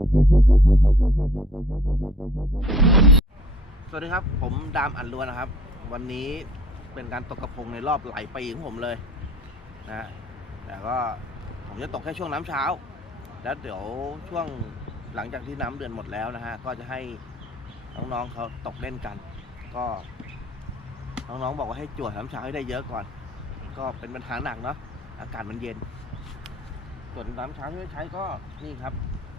สวัสดีครับ ผมดามอันลวนนะครับ วันนี้เป็นการตกกระพงในรอบหลายปีของผมเลยนะฮะแต่ก็ผมจะตกแค่ช่วงน้ำเช้า แล้วเดี๋ยวช่วงหลังจากที่น้ำเดือนหมดแล้วนะฮะก็จะให้น้องๆเขาตกเล่นกัน ก็น้องๆบอกว่าให้จวดน้ำเช้าให้ได้เยอะก่อน ก็เป็นปัญหาหนักเนาะอากาศมันเย็น ส่วนน้ำเช้าที่ใช้ก็นี่ครับ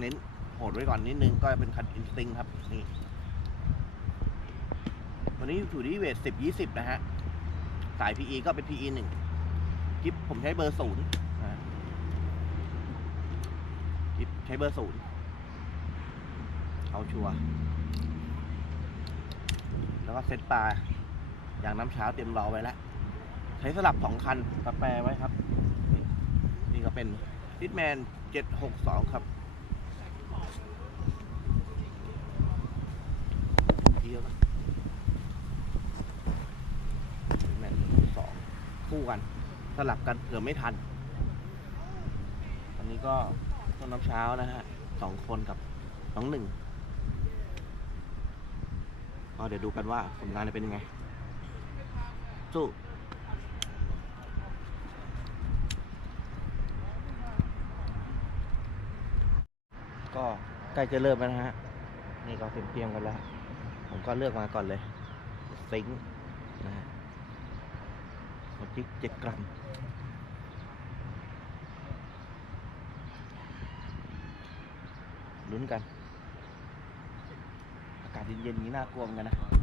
เน้น โหดไว้ก่อนนิดนึงก็เป็นคันอินสติ้งครับนี่วันนี้อยู่ที่เวทสิบยี่สิบนะฮะ สาย PE ก็เป็น PE หนึ่งกิฟผมใช้เบอร์ศูนย์นะฮะกิฟใช้เบอร์ศูนย์เอาชัวร์แล้วก็เซตปลาอย่างน้ำเช้าเตรียมรอไว้แล้ว ใช้สลับสองคันสแปรไว้ครับ นี่ก็เป็นทิ t แมนเจ็ดหกสองครับเยอะ แมนสองคู่ กัน สลับกันเผื่อไม่ทัน อันนี้ก็ต้นน้ำเช้านะฮะสองคนกับน้องหนึ่งก็เดี๋ยวดูกันว่าผลงานจะเป็นยังไง สู้ก็ใกล้จะเริ่มแล้วนะฮะ นี่ก็เตรียมเตรียมกันแล้ว ผมก็เลือกมาก่อนเลย ซิงค์นะฮะ หัวจิกเจ็ดกรัมลุ้นกัน อากาศเย็นๆนี้น่ากลัวเหมือนกันนะ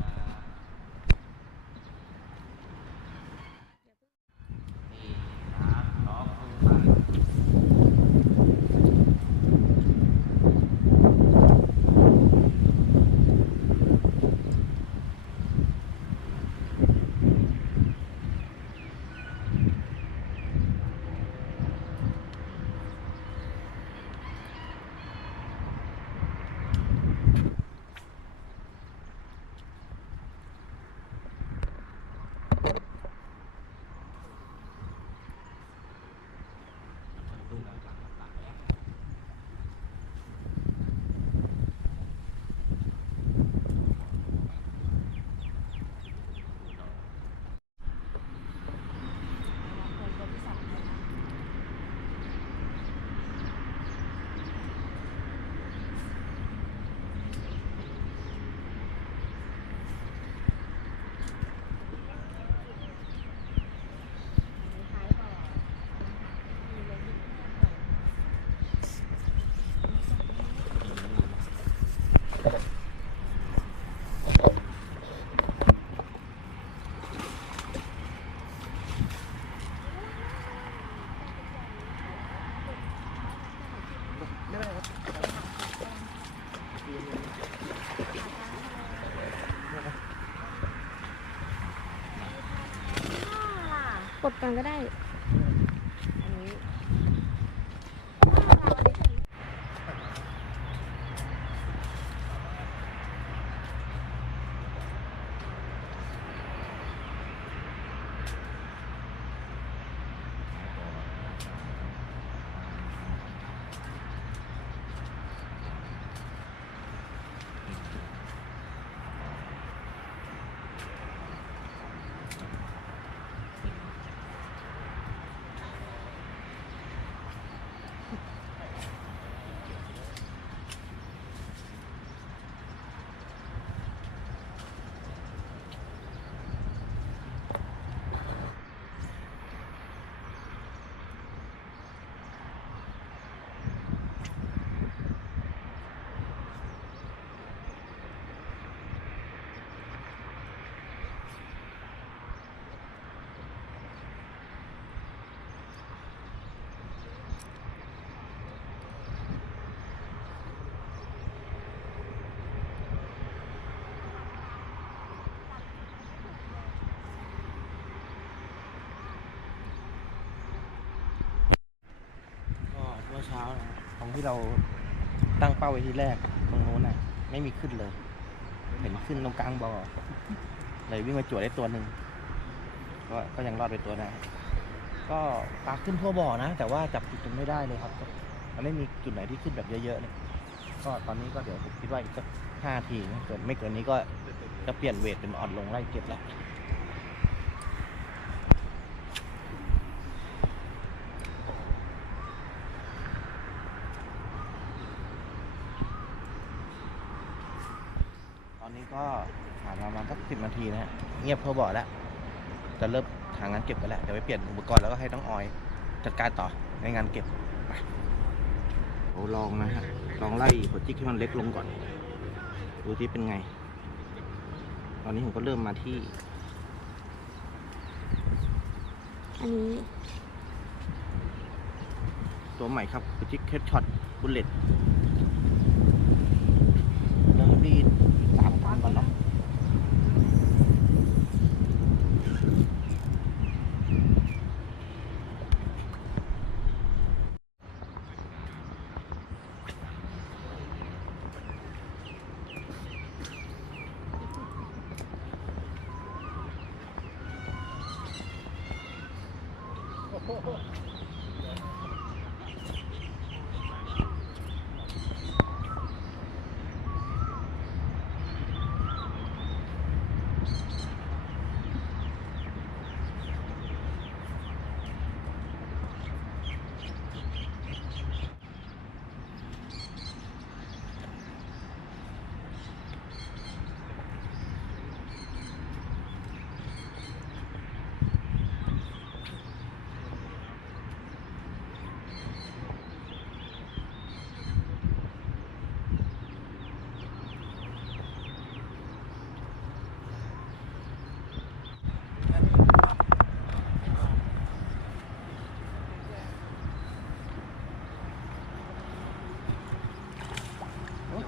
ก่อนก็ได้ อันนี้ ก็เมื่อเช้านะตรงที่เราตั้งเป้าไว้ที่แรกตรงโน้นน่ะ ไม่มีขึ้นเลย เห็นขึ้นตรงกลางบ่อเลยวิ่งมาจวดได้ตัวหนึ่งก็ก็ยังรอดไปตัวได้ก็ปลาขึ้นทั่วบ่อนะ แต่ว่าจับจุดจนไม่ได้เลยครับมันไม่มีจุดไหนที่ขึ้นแบบเยอะๆเนี่ยก็ตอนนี้ก็เดี๋ยวผมคิดว่าอีกสักห้าทีนะเกินไม่เกินนี้ก็จะเปลี่ยนเวทเป็นอ่อนลงไล่เก็บแล้ว อนนี้ก็ผ่านมาประมาณสักสิบนาทีนะฮะเงียบพอบ่อแล้วจะเริ่มหางานเก็บกันแล้วเดี๋ยวไปเปลี่ยนอุปกรณ์แล้วก็ให้น้องออยจัดการต่อในงานเก็บไปโอ้ลองนะฮะลองไล่หัวจิกให้มันเล็กลงก่อน ดูที่เป็นไง ตอนนี้ผมก็เริ่มมาที่ อันนี้ ตัวใหม่ครับหัวจิกเฮดช็อตบุลเลตเริ่มรีด สามครั้งก่อนเนาะ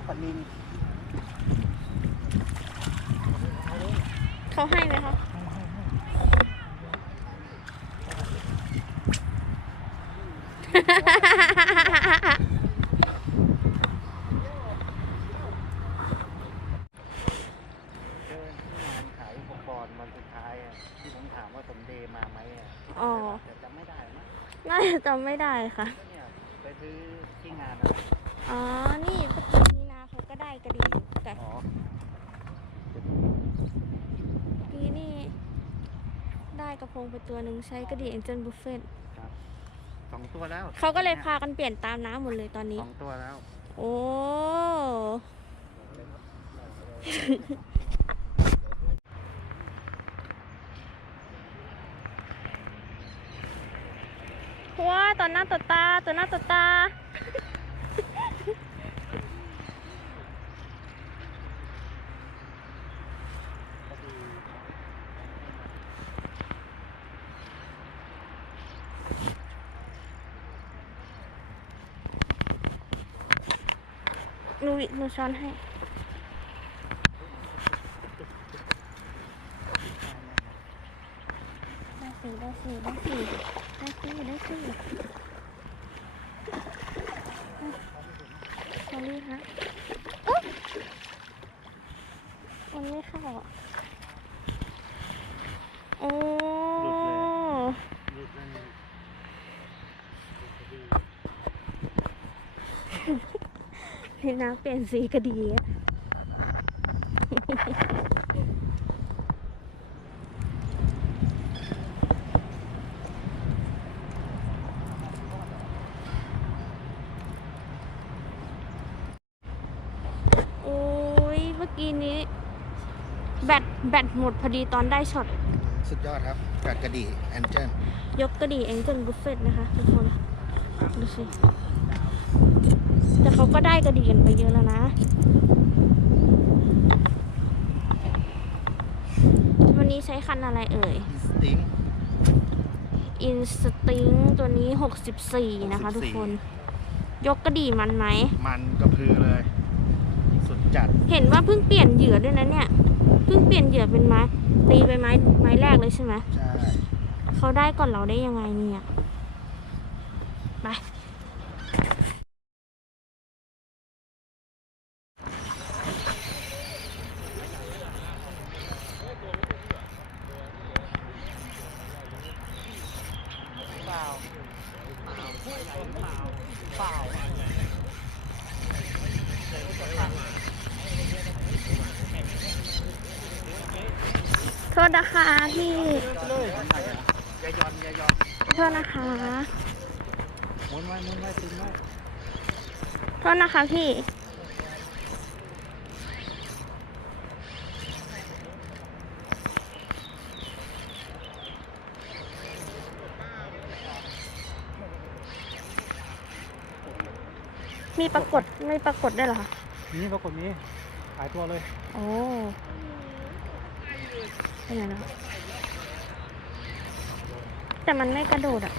ปนิน เขาให้ไหมคะ เดินที่งานขายอุปกรณ์วันสุดท้ายอะที่ผมถามว่าสมเดย์มาไหม อะอ๋อแต่จำไม่ได้นะน่าจะจำไม่ได้ค่ะก็เนี่ยไปซื้อที่งานอะไรอ๋อ นี่เมื่อกี้นี้นะเขาก็ได้กระดิ่งแต่อ๋อเมื่อกี้นี่ ได้กระพงไปตัวหนึ่งใช้กระดิ่งเอ็นเจนบุฟเฟ่ตสองตัวแล้วเขาก็เลยพากันเปลี่ยนตามน้ำหมดเลยตอนนี้ สองตัวแล้ว โอ้ ว้าต่อหน้าต่อตาต่อหน้าต่อตา หนูหนูช้อนให้ ได้สิได้สิได้สิ ได้สิได้สิสอรี่ฮะอุ๊ยมันไม่เข้าอะโอ้พี่น้ำเปลี่ยนสีก็ดีอะโอ้ย เมื่อ กี้นี้ แบตแบตหมดพอดีตอนได้ช็อต สุดยอดครับกัดกระดี่แอนเจนยกกระดี่เองจนบุฟเฟ่ต์นะคะทุกคนดูสิแต่เขาก็ได้กระดี่กันไปเยอะแล้วนะ วันนี้ใช้คันอะไรเอ่ยสติ้งอินสติ้งตัวนี้ 64 นะคะทุกคน ยกกระดี่มันไหม มันกระพือเลยสุด จัดเห็นว่าเพิ่งเปลี่ยนเหยื่อด้วยนะเนี่ยเพิ่งเปลี่ยนเหยื่อเป็นไม้ตีไปไม้ไม้แรกเลยใช่ไหมใช่เขาได้ก่อนเราได้ยังไงเนี่ยไป นะคะพี่อย่ายอนอย่ายอนโทษนะคะหมุนไว้หมุนไว้ตึงไว้โทษนะคะพี่ มีปรากฏไม่ปรากฏได้วยเหรอคะ นี่ปรากฏนี้หายตัวเลย โอ้ เป็นไงนะแต่มันไม่กระโดดอะ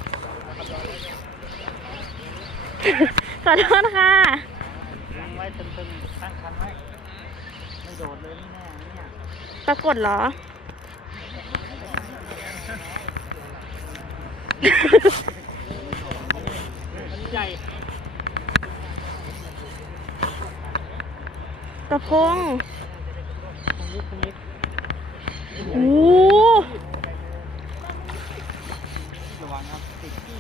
ขอโทษค่ะตั้งไว้ตึงๆตั้งคันไว้ไม่โดดเลยนี่แน่เนี่ยปรากฏเหรอ ใหญ่กระพงตรงนี้ตรงนี้ โอ้ระวังครับติดที่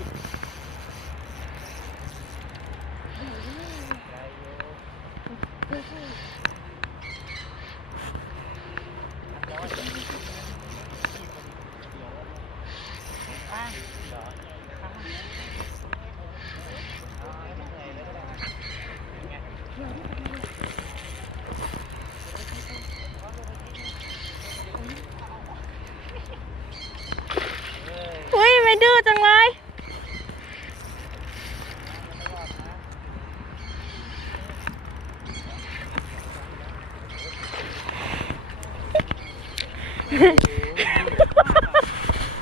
อุ้ยไม่ดื้อจังเลย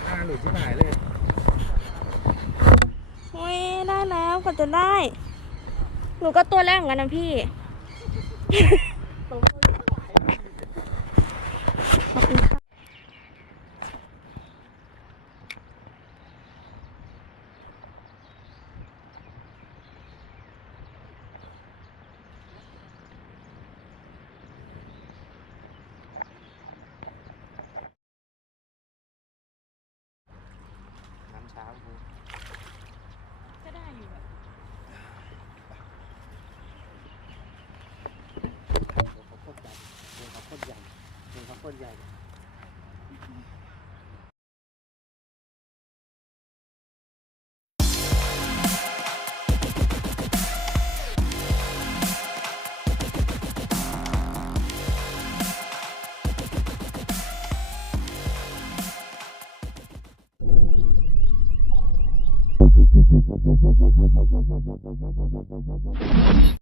หน้าหลุดที่หายเลยอุ้ยได้แล้วกว่าจะได้ หนูก็ตัวแรกเหมือนกันนะพี่ ขอบคุณค่ะ น้ำเช้ากู ก็ได้อยู่แบบ เดี๋ยวเขาโคตรใหญ่เดี๋ยวเขาโคตรใหญ่ เดี๋